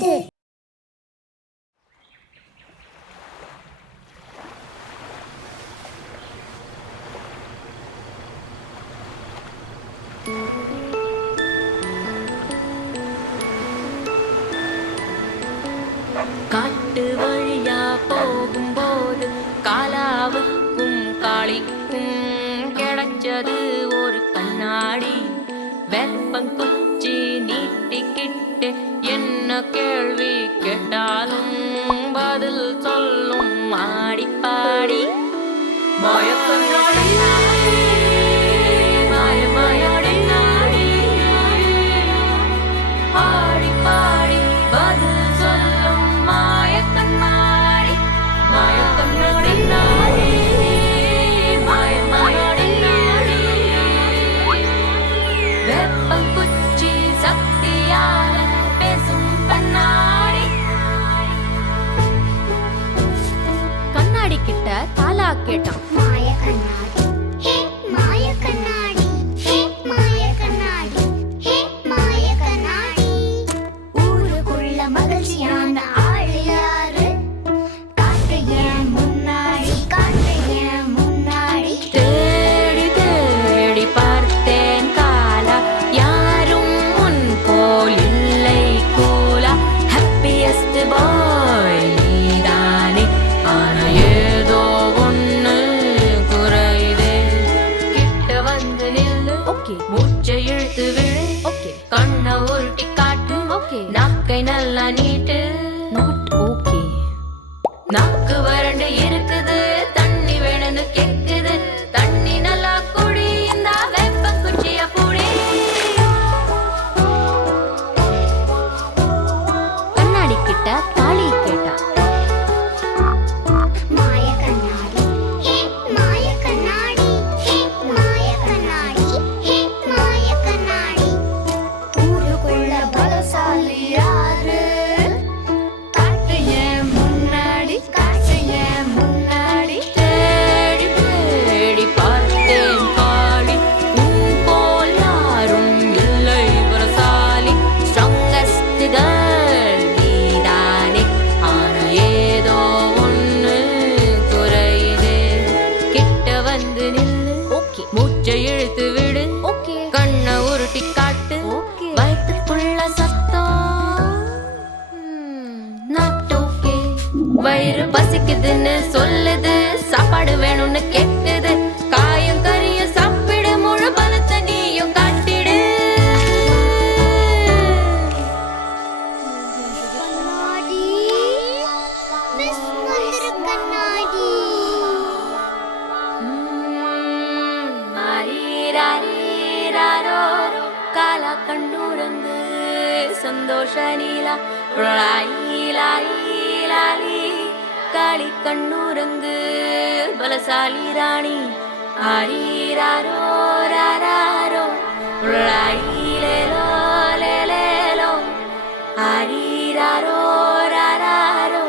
காட்டு வழியா போகும்போது காலாவுக்கும் காளிக்கும் கிடைச்சது ஒரு கண்ணாடி. வெப்பங்குச்சி நீட்டிக்கிட்டு என்ன கேள்வி கேட்டாலும் பதில் சொல்லும் ஆடிப்பாடி. மாயக்கண்ணாடி மாய மாயாடி நாடி ஆடிப்பாடி பதில் சொல்லும் மாயக்கண்ணாடி. மாயக்கண்ணாடி நாடி மாய மாயாடி நாடி வெப்பங்குச்சி சக்தியால பேசும் கண்ணாடி. கண்ணாடி கிட்ட காலா கேட்டான். மூச்சை இழுத்து விடு, கண்ணை உருட்டி காட்டு, நாக்கை நல்லா நீட்டு. Not okay. நாக்கு வறண்டு இருக்குது, தண்ணி வேணும்னு கேக்குது, தண்ணி நல்லா குடி, இந்த வேப்பங்குச்சிய புடி. கண்ணாடி கிட்ட காளி கேட்டா. மூச்சை இழுத்து விடு, கண்ணை உருட்டி காட்டு, வயிற்றுக்குள்ள சத்தம் நாட் ஓகே. வயிறு பசிக்குதுன்னு சொல்லுது, சாப்பாடு வேணும்னு கேக்குது, காயம் கறியும் சாப்பிடு, முழு பலத்தை நீயும் காட்டிடு. காலா கண்ணுறங்கு சந்தோஷ நீலா காளி கண்ணுறங்கு பலசாலி ராணி. ஆரீராரோ ராரோ லேலோ லேலேலோ ஆரீராரோ ராரோ